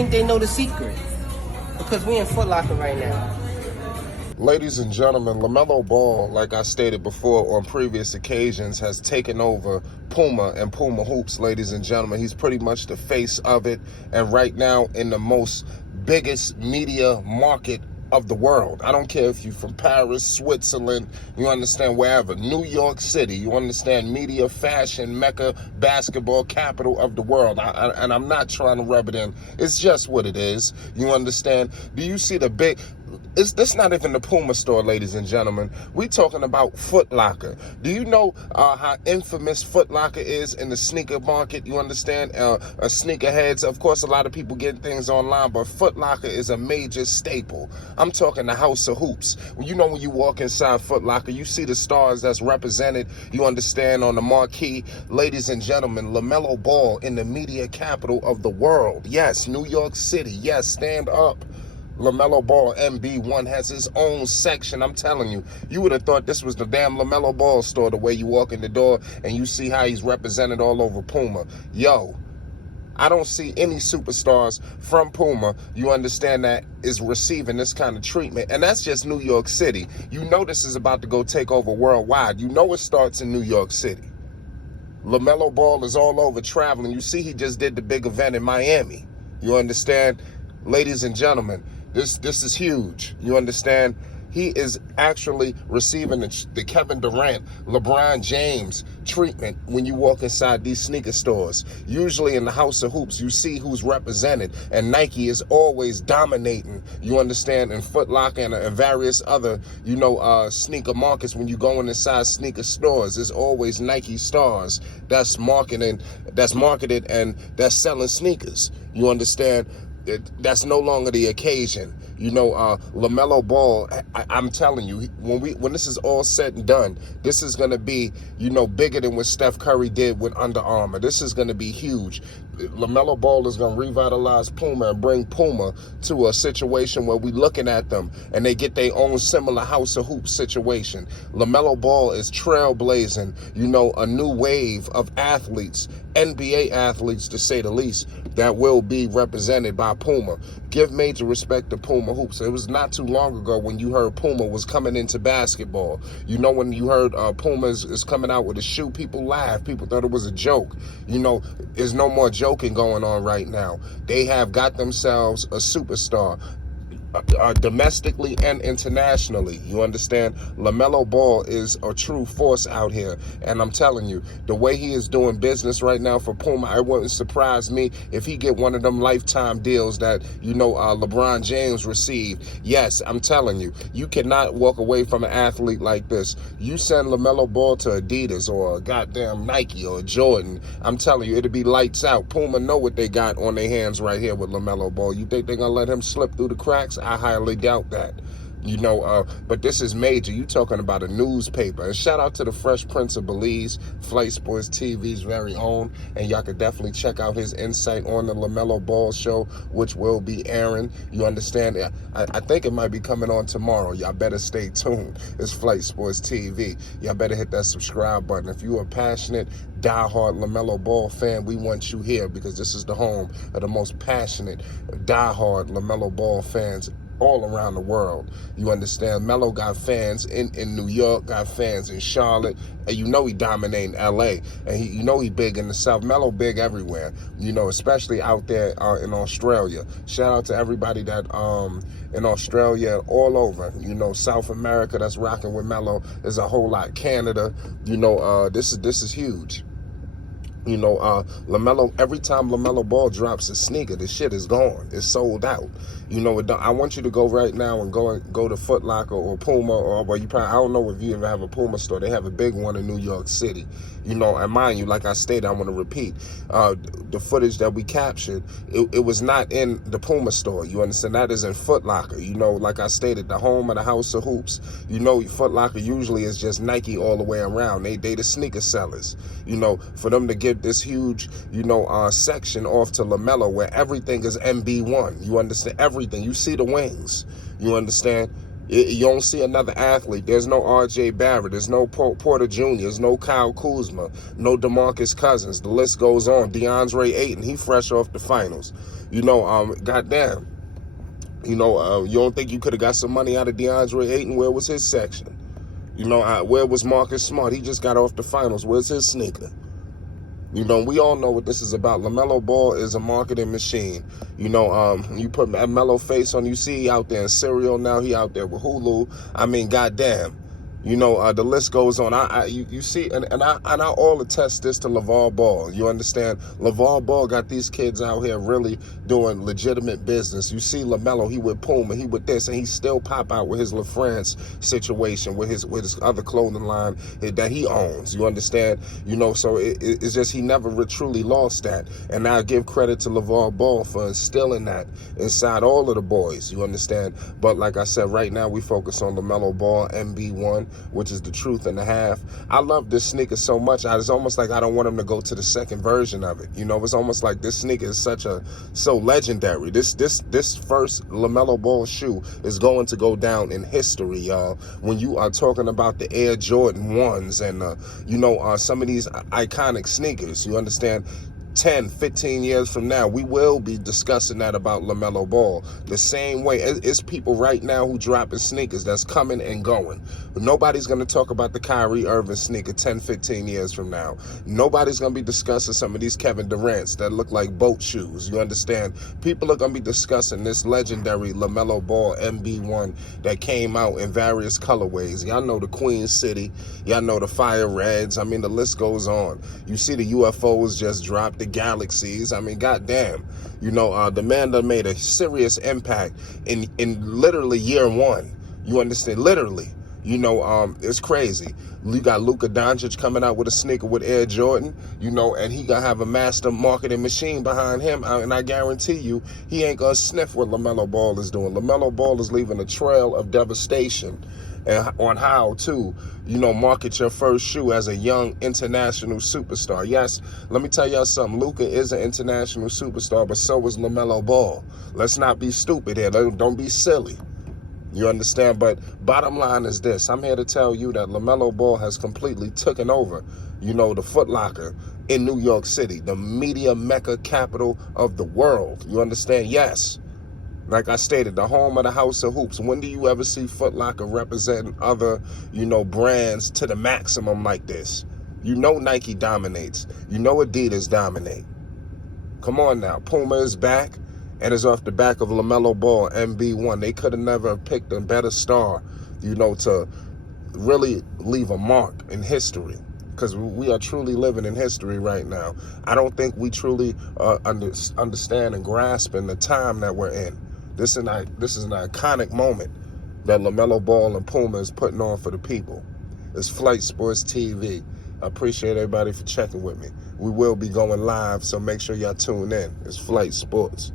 think they know the secret because we in Foot Locker right now. Ladies and gentlemen, Lamelo Ball, like I stated before on previous occasions, has taken over Puma and Puma Hoops, ladies and gentlemen. He's pretty much the face of it, and right now in the most biggest media market of the world. I don't care if you're from Paris, Switzerland, you understand, wherever, New York City, you understand, media, fashion, mecca, basketball capital of the world. And I'm not trying to rub it in. It's just what it is. You understand? Do you see the big... This not even the Puma store, ladies and gentlemen. We talking about Foot Locker. Do you know how infamous Foot Locker is in the sneaker market? You understand? Sneakerheads, of course, a lot of people get things online, but Foot Locker is a major staple. I'm talking the House of Hoops. When you walk inside Foot Locker, you see the stars that's represented, you understand, on the marquee. Ladies and gentlemen, Lamelo Ball in the media capital of the world. Yes, New York City. Yes, stand up. Lamelo Ball MB1 has his own section. I'm telling you, you would have thought this was the damn Lamelo Ball store the way you walk in the door and you see how he's represented all over Puma. Yo, I don't see any superstars from Puma, you understand, that is receiving this kind of treatment. And that's just New York City. You know this is about to go take over worldwide. You know it starts in New York City. Lamelo Ball is all over traveling. You see he just did the big event in Miami. You understand? Ladies and gentlemen, this is huge. You understand? He is actually receiving the Kevin Durant, LeBron James treatment when you walk inside these sneaker stores. Usually in the House of Hoops, you see who's represented, and Nike is always dominating, you understand, in Foot Locker and various other, sneaker markets. When you go inside sneaker stores, there's always Nike stars that's marketed and that's selling sneakers. You understand? That's no longer the occasion. Lamelo Ball, I'm telling you, when this is all said and done, this is going to be, bigger than what Steph Curry did with Under Armour. This is going to be huge. Lamelo Ball is going to revitalize Puma and bring Puma to a situation where we looking at them and they get their own similar House of Hoops situation. Lamelo Ball is trailblazing, a new wave of athletes, NBA athletes to say the least, that will be represented by Puma. Give major respect to Puma Hoops. It was not too long ago when you heard Puma was coming into basketball. When you heard Puma is coming out with a shoe, people laughed. People thought it was a joke. There's no more joking going on right now. They have got themselves a superstar. Domestically and internationally, you understand? Lamelo Ball is a true force out here, and I'm telling you, the way he is doing business right now for Puma, it wouldn't surprise me if he get one of them lifetime deals that LeBron James received. Yes, I'm telling you, you cannot walk away from an athlete like this. You send Lamelo Ball to Adidas or a goddamn Nike or Jordan, I'm telling you, it'll be lights out. Puma know what they got on their hands right here with Lamelo Ball. You think they're gonna let him slip through the cracks? I highly doubt that. But this is major. You talking about a newspaper. And shout out to the Fresh Prince of Belize, Flight Sports TV's very own. And y'all could definitely check out his insight on the Lamelo Ball show, which will be airing. You understand? I think it might be coming on tomorrow. Y'all better stay tuned. It's Flight Sports TV. Y'all better hit that subscribe button. If you are passionate, diehard Lamelo Ball fan, we want you here because this is the home of the most passionate, diehard Lamelo Ball fans all around the world. You understand? Melo got fans in New York, got fans in Charlotte, and he dominating LA, and he big in the South. Melo big everywhere, especially out there in Australia. Shout out to everybody that in Australia, all over, South America that's rocking with Melo. There's a whole lot. Canada, this is huge. Lamelo, every time Lamelo Ball drops a sneaker, the shit is gone. It's sold out. I want you to go right now and go to Foot Locker or Puma, or I don't know if you ever have a Puma store. They have a big one in New York City. And mind you, like I stated, I want to repeat, the footage that we captured, it was not in the Puma store. You understand? That is in Foot Locker. Like I stated, the home of the House of Hoops. Foot Locker usually is just Nike all the way around. They the sneaker sellers. For them to give this huge, section off to Lamelo where everything is MB1. You understand? Everything. You see the wings. You understand? You don't see another athlete. There's no R.J. Barrett. There's no Porter Jr. There's no Kyle Kuzma. No DeMarcus Cousins. The list goes on. DeAndre Ayton, he fresh off the finals. Goddamn. You don't think you could have got some money out of DeAndre Ayton? Where was his section? Where was Marcus Smart? He just got off the finals. Where's his sneaker? We all know what this is about. LaMelo Ball is a marketing machine. You put a Melo face on, you see he out there in cereal now. He out there with Hulu. I mean, goddamn. The list goes on. You see, and I all attest this to LeVar Ball. You understand? LeVar Ball got these kids out here really doing legitimate business. You see LaMelo, he with Puma, he with this, and he still pop out with his LaFrance situation, with his other clothing line that he owns. You understand? So it's just he never truly lost that. And I give credit to LeVar Ball for instilling that inside all of the boys. You understand? But like I said, right now we focus on LaMelo Ball, MB1. Which is the truth and a half. I love this sneaker so much. It's almost like I don't want him to go to the second version of it. It's almost like this sneaker is so legendary. This first LaMelo Ball shoe is going to go down in history, y'all. When you are talking about the Air Jordan 1s and some of these iconic sneakers, you understand? 10, 15 years from now, we will be discussing that about LaMelo Ball. The same way, it's people right now who dropping sneakers that's coming and going. But nobody's going to talk about the Kyrie Irving sneaker 10, 15 years from now. Nobody's going to be discussing some of these Kevin Durant's that look like boat shoes. You understand? People are going to be discussing this legendary LaMelo Ball MB1 that came out in various colorways. Y'all know the Queen City. Y'all know the Fire Reds. I mean, the list goes on. You see the UFOs just dropped, the Galaxies. I mean, goddamn. The man that made a serious impact in literally year one. You understand? Literally. It's crazy. You got Luka Doncic coming out with a sneaker with Air Jordan, and he gonna have a master marketing machine behind him, and I guarantee you, he ain't gonna sniff what LaMelo Ball is doing. LaMelo Ball is leaving a trail of devastation on how to, market your first shoe as a young international superstar. Yes, let me tell y'all something. Luka is an international superstar, but so is LaMelo Ball. Let's not be stupid here. Don't be silly. You understand? But bottom line is this. I'm here to tell you that LaMelo Ball has completely taken over, the Foot Locker in New York City, the media mecca capital of the world. You understand? Yes. Like I stated, the home of the House of Hoops. When do you ever see Foot Locker representing other, brands to the maximum like this? Nike dominates. Adidas dominate. Come on now. Puma is back. And it's off the back of LaMelo Ball, MB1. They could have never picked a better star, to really leave a mark in history. Because we are truly living in history right now. I don't think we truly understand and grasp in the time that we're in. This is an iconic moment that LaMelo Ball and Puma is putting on for the people. It's Flight Sports TV. I appreciate everybody for checking with me. We will be going live, so make sure y'all tune in. It's Flight Sports.